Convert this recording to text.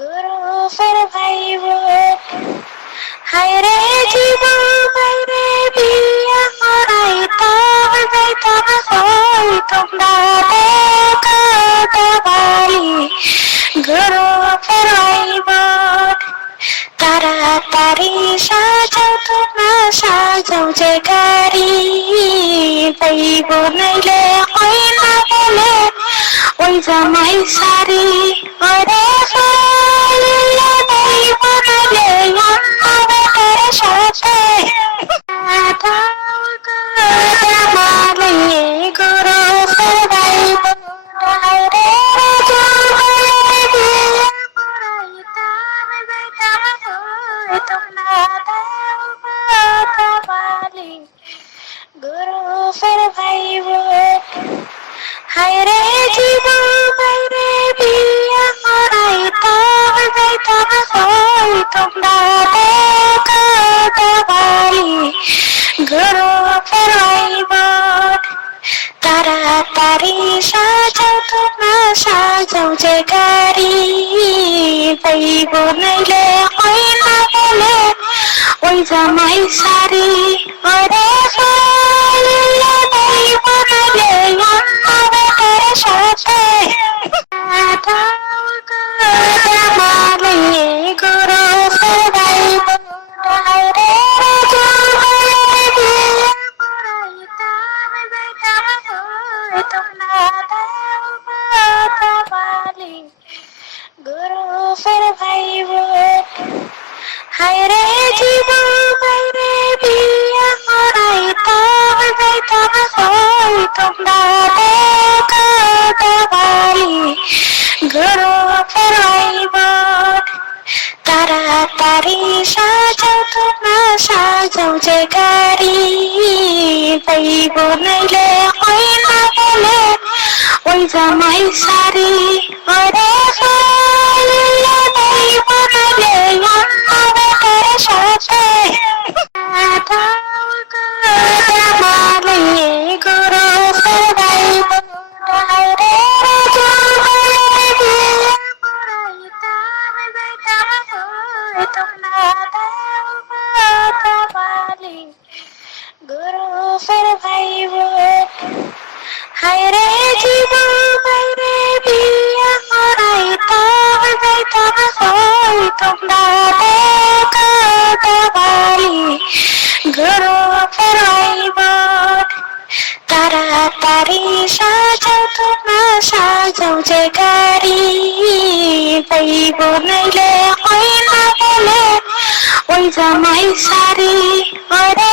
গুরু ফের ভাইব হায়রে জীবন রে বিয়া মরাইতাম যাইতাম হই তোমরা দেখো দেবালি গুরু ফের ভাইব তাড়াতাড়ি সাজাও তোমরা সাজাও যে গাড়ি পাইব নাইলে হয় না বলে ওই জামাই সারি ওরে পাইলে পাইব নাইলে আমাদের সাথে মালে গুরু ফেরাইব হায়রে গুরু ফের ভাইব হায়রে জীবন বাইরে বিয়া মরাইতাম যাইতাম হই তোমরা দেখো দেবালি গুরু ফের ভাইব তাড়াতাড়ি সাজাও তোমরা সাজাও যে গাড়ি পাইব নাইলে হয় না বলে ওই জামাই সারি ওরে পাইলে পাইব নাইলে আমাদের সাথে মালে গুরু ফেরাইব হায়রে গুরু ফের ভাইব হায়রে জীবন বাইরে বিয়া মরাইতাম যাইতাম হই তোমরা দেখো দেবালি গুরু ফের ভাইব তাড়াতাড়ি সাজাও তোমরা সাজাও যে গাড়ি পাইব নাইলে হয় না বলে ওই জামাই সারি ওরে পাইলে পাইব নাইলে আমাদের সাথে মালে গুরু ফেরাইব হায়রে গুরু ফের ভাইব হায়রে জীবন বাইরে বিয়া মরাইতাম যাইতাম হই তোমরা দেখো দেবালি গুরু ফের ভাইব তাড়াতাড়ি সাজাও তোমরা সাজাও যে গাড়ি পাইব নাইলে হয় না বলে ওই জামাই সারি ওরে